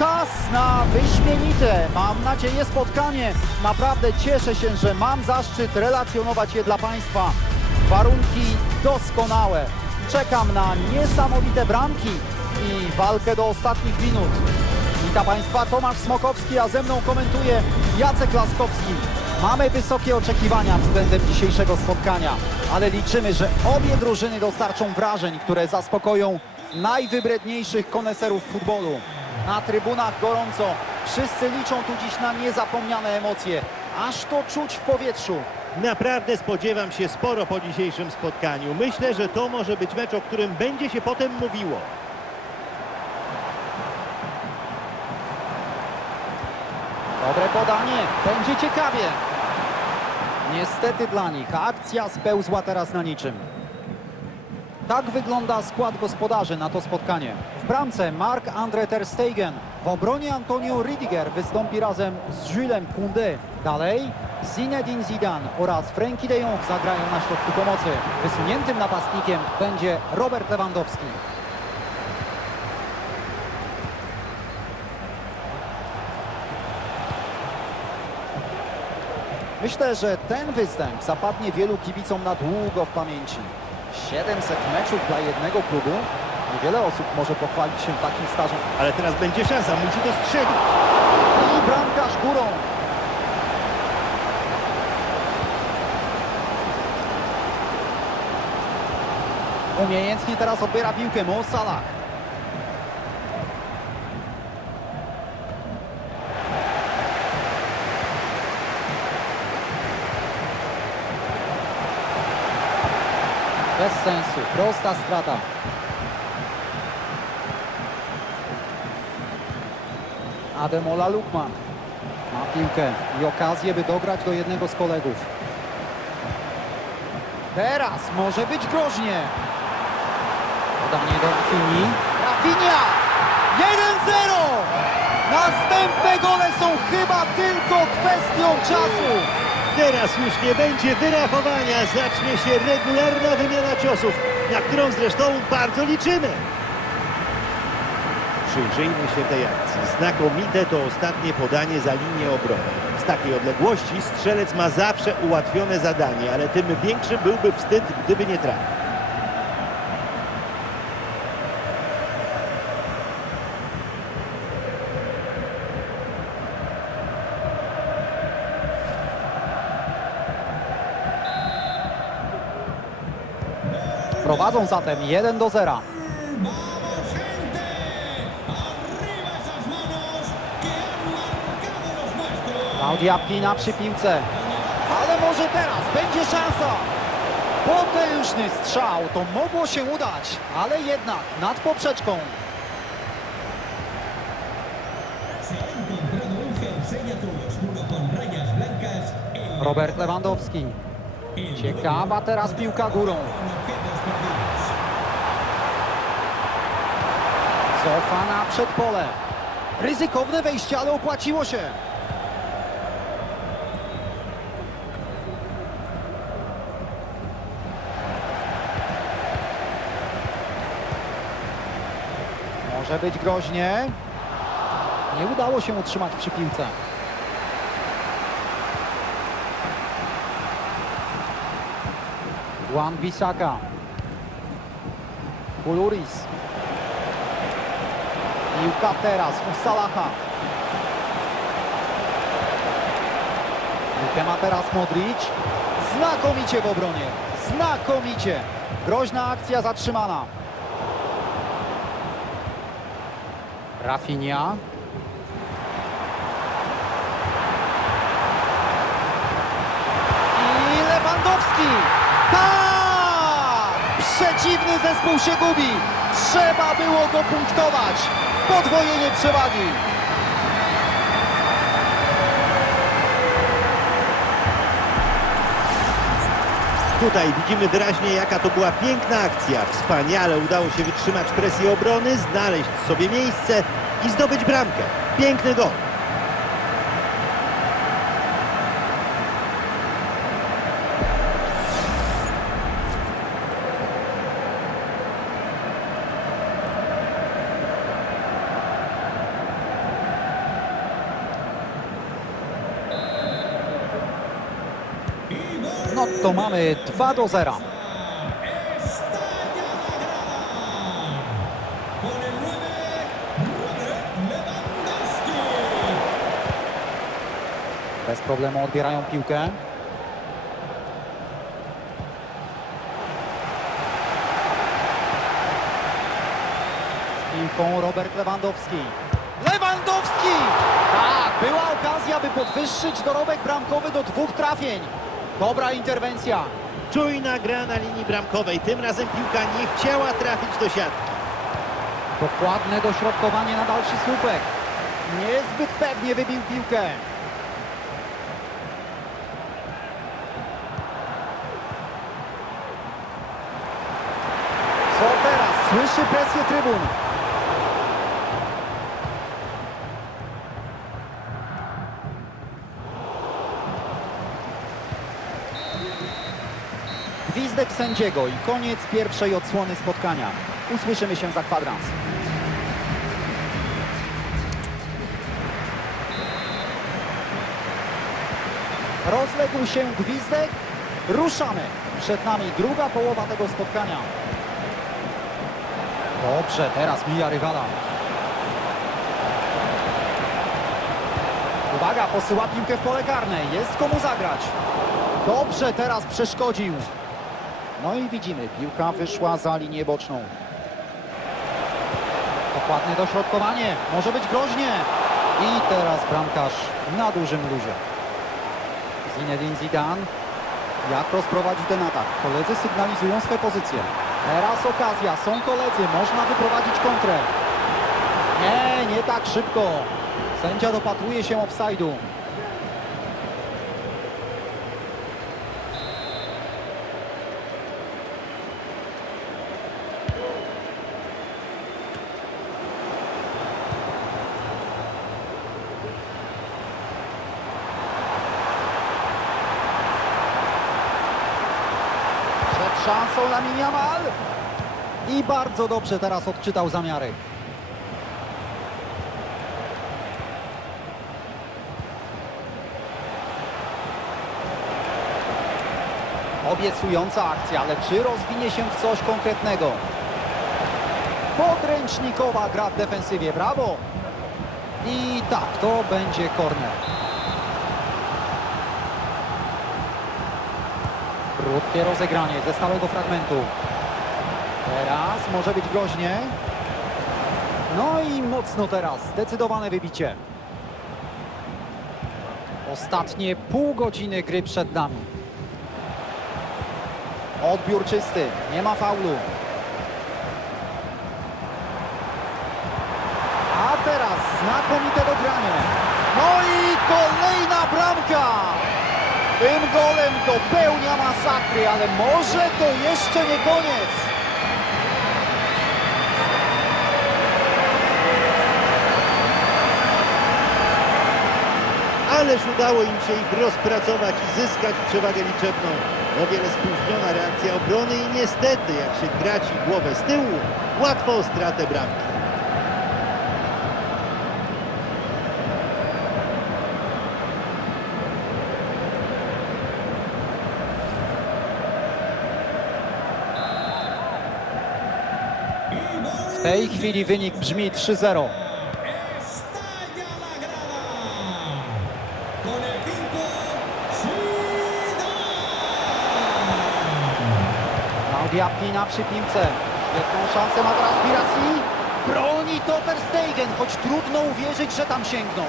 czas na wyśmienite, mam nadzieję, spotkanie. Naprawdę cieszę się, że mam zaszczyt relacjonować je dla Państwa. Warunki doskonałe. Czekam na niesamowite bramki i walkę do ostatnich minut. Witam Państwa, Tomasz Smokowski, a ze mną komentuje Jacek Laskowski. Mamy wysokie oczekiwania względem dzisiejszego spotkania, ale liczymy, że obie drużyny dostarczą wrażeń, które zaspokoją najwybredniejszych koneserów futbolu. Na trybunach gorąco, wszyscy liczą tu dziś na niezapomniane emocje, aż to czuć w powietrzu. Naprawdę spodziewam się sporo po dzisiejszym spotkaniu. Myślę, że to może być mecz, o którym będzie się potem mówiło. Dobre podanie, będzie ciekawie. Niestety dla nich akcja spełzła teraz na niczym. Tak wygląda skład gospodarzy na to spotkanie. W bramce Marc-André Ter Stegen. W obronie Antonio Rüdiger wystąpi razem z Julesem Koundé. Dalej Zinedine Zidane oraz Frenkie de Jong zagrają na środku pomocy. Wysuniętym napastnikiem będzie Robert Lewandowski. Myślę, że ten występ zapadnie wielu kibicom na długo w pamięci. 700 meczów dla jednego klubu. Niewiele osób może pochwalić się takim stażem. Ale teraz będzie szansa, musi to strzelić. I bramkarz górą. Umiejętnie teraz odbiera piłkę Mo Salah. Bez sensu, prosta strata. Ademola Lukman ma piłkę i okazję, by dograć do jednego z kolegów. Teraz może być groźnie. Podanie do Rafini. Rafinia! 1-0! Następne gole są chyba tylko kwestią czasu. Teraz już nie będzie wyrachowania. Zacznie się regularna wymiana ciosów, na którą zresztą bardzo liczymy. Przyjrzyjmy się tej akcji. Znakomite to ostatnie podanie za linię obrony. Z takiej odległości strzelec ma zawsze ułatwione zadanie, ale tym większy byłby wstyd, gdyby nie trafił. Prowadzą zatem 1 do 0. ¡Vamos, gente! ¡Arriba esas manos que han marcado los nuestros! Klaudia Pina przy piłce. Ale może teraz będzie szansa. Potężny strzał, to mogło się udać, ale jednak nad poprzeczką. Robert Lewandowski. Ciekawa teraz piłka górą. Cofa na przedpole. Ryzykowne wejście, ale opłaciło się. Może być groźnie. Nie udało się utrzymać przy piłce. Juan Bisaka. Kuluris. Piłka teraz u Salaha. Piłkę ma teraz Modric. Znakomicie w obronie. Znakomicie. Groźna akcja zatrzymana. Rafinha. I Lewandowski. Tak! Przeciwny zespół się gubi. Trzeba było go punktować. Podwojenie przewagi. Tutaj widzimy wyraźnie, jaka to była piękna akcja. Wspaniale udało się wytrzymać presję obrony, znaleźć sobie miejsce i zdobyć bramkę. Piękny gol. No to mamy 2 do 0. Estalla la grada. Con el 9, Robert Lewandowski. Bez problemu odbierają piłkę. Z piłką Robert Lewandowski. Lewandowski! Tak, była okazja, by podwyższyć dorobek bramkowy do dwóch trafień. Dobra interwencja. Czujna gra na linii bramkowej. Tym razem piłka nie chciała trafić do siatki. Dokładne dośrodkowanie na dalszy słupek. Niezbyt pewnie wybił piłkę. Co teraz? Słyszy presję trybun. Gwizdek sędziego i koniec pierwszej odsłony spotkania. Usłyszymy się za kwadrans. Rozległ się gwizdek. Ruszamy. Przed nami druga połowa tego spotkania. Dobrze, teraz mija rywala. Uwaga, posyła piłkę w pole karne. Jest komu zagrać. Dobrze, teraz przeszkodził. No i widzimy, piłka wyszła za linię boczną. Dokładne dośrodkowanie. Może być groźnie. I teraz bramkarz na dużym luzie. Zinedine Zidane. Jak rozprowadzić ten atak? Koledzy sygnalizują swe pozycje. Teraz okazja. Są koledzy. Można wyprowadzić kontrę. Nie, nie tak szybko. Sędzia dopatruje się offside'u. Przed szansą na Miniamal. I bardzo dobrze teraz odczytał zamiary. Obiecująca akcja, ale czy rozwinie się w coś konkretnego? Podręcznikowa gra w defensywie, brawo! I tak, to będzie korner. Krótkie rozegranie ze stałego fragmentu. Teraz może być groźnie. No i mocno teraz. Zdecydowane wybicie. Ostatnie pół godziny gry przed nami. Odbiór czysty. Nie ma faulu. A teraz znakomite dogranie. No i kolejna bramka. Tym golem dopełnia masakry, ale może to jeszcze nie koniec. Ależ udało im się ich rozpracować i zyskać przewagę liczebną. O wiele spóźniona reakcja obrony i niestety, jak się traci głowę z tyłu, łatwo o stratę bramki. W tej chwili wynik brzmi 3-0. Estalla la grada. Con el 5, Zidane. Klaudia Pina przy piłce. Świetną szansę ma teraz Birasi. Broni to Ter Stegen, choć trudno uwierzyć, że tam sięgnął.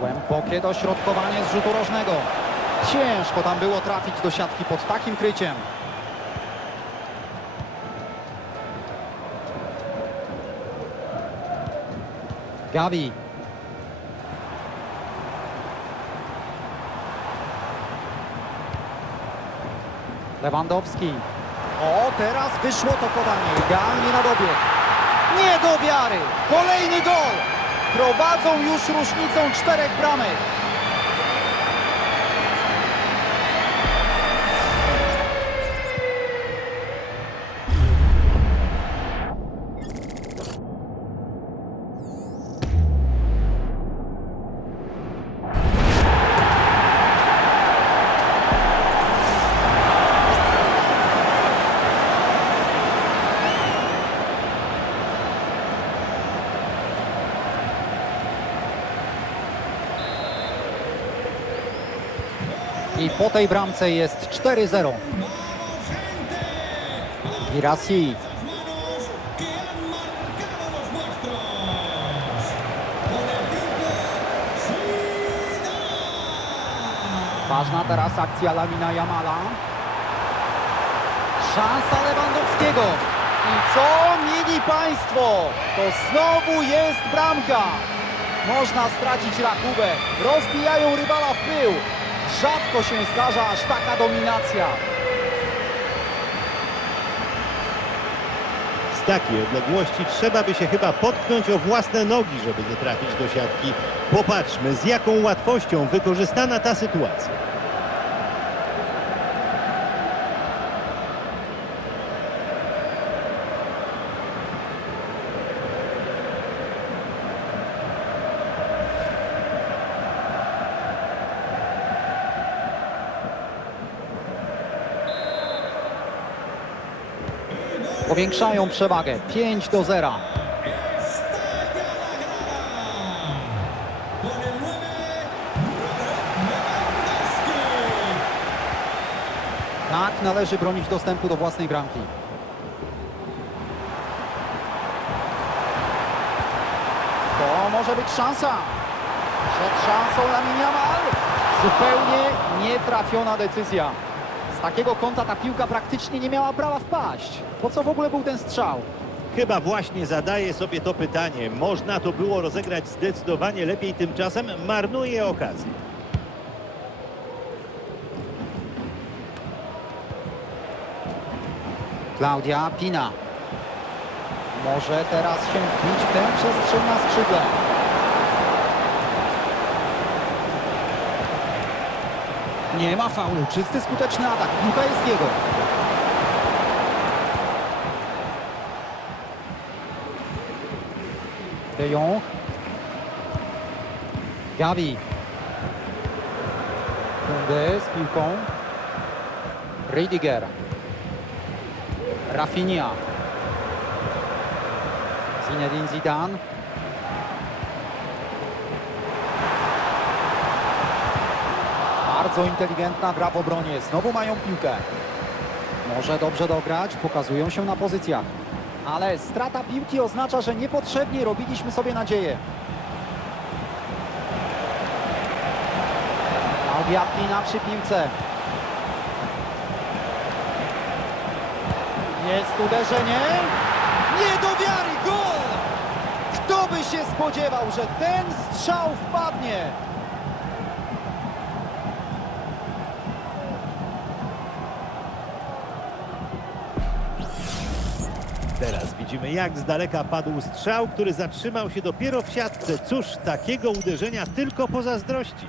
Głębokie dośrodkowanie z rzutu rożnego. Ciężko tam było trafić do siatki pod takim kryciem. Gavi. Lewandowski. O, teraz wyszło to podanie. Idealnie na dobieg. Nie do wiary. Kolejny gol. Prowadzą już różnicą czterech bramek. Po tej bramce jest 4-0. Girassi. que han marcado los nuestros. Con el 5, Zidane. Ważna teraz akcja Lamina Jamala. Szansa Lewandowskiego. I co mieli Państwo? To znowu jest bramka. Można stracić rachubę. Rozbijają rywala w pył. Rzadko się zdarza aż taka dominacja. Z takiej odległości trzeba by się chyba potknąć o własne nogi, żeby nie trafić do siatki. Popatrzmy, z jaką łatwością wykorzystana ta sytuacja. Powiększają przewagę. 5 do 0. Estalla la grada. Con el 9, Lewandowski. Tak należy bronić dostępu do własnej bramki. To może być szansa. Przed szansą Lamine Yamal. Zupełnie nietrafiona decyzja. Z takiego kąta ta piłka praktycznie nie miała prawa wpaść. Po co w ogóle był ten strzał? Chyba właśnie zadaję sobie to pytanie. Można to było rozegrać zdecydowanie lepiej, tymczasem marnuje okazję. Klaudia Pina. Może teraz się wbić w tę przestrzeń na skrzydle. Nie ma faulu. Czysty, skuteczny atak. Piłka jest jego. De Jong. Gavi. Kunde z piłką. Riediger. Rafinha. Zinedine Zidane. Bardzo inteligentna gra w obronie. Znowu mają piłkę. Może dobrze dograć, pokazują się na pozycjach. Ale strata piłki oznacza, że niepotrzebnie robiliśmy sobie nadzieję. Klaudia Pina przy piłce. Jest uderzenie. Nie do wiary, gol! Kto by się spodziewał, że ten strzał wpadnie? Jak z daleka padł strzał, który zatrzymał się dopiero w siatce. Cóż, takiego uderzenia tylko pozazdrościć.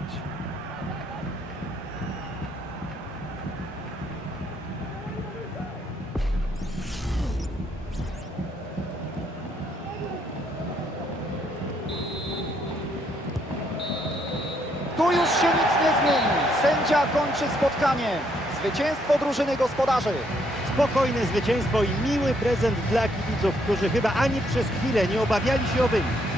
Tu już się nic nie zmieni. Sędzia kończy spotkanie. Zwycięstwo drużyny gospodarzy. Spokojne zwycięstwo i miły prezent dla kibiców, którzy chyba ani przez chwilę nie obawiali się o wynik.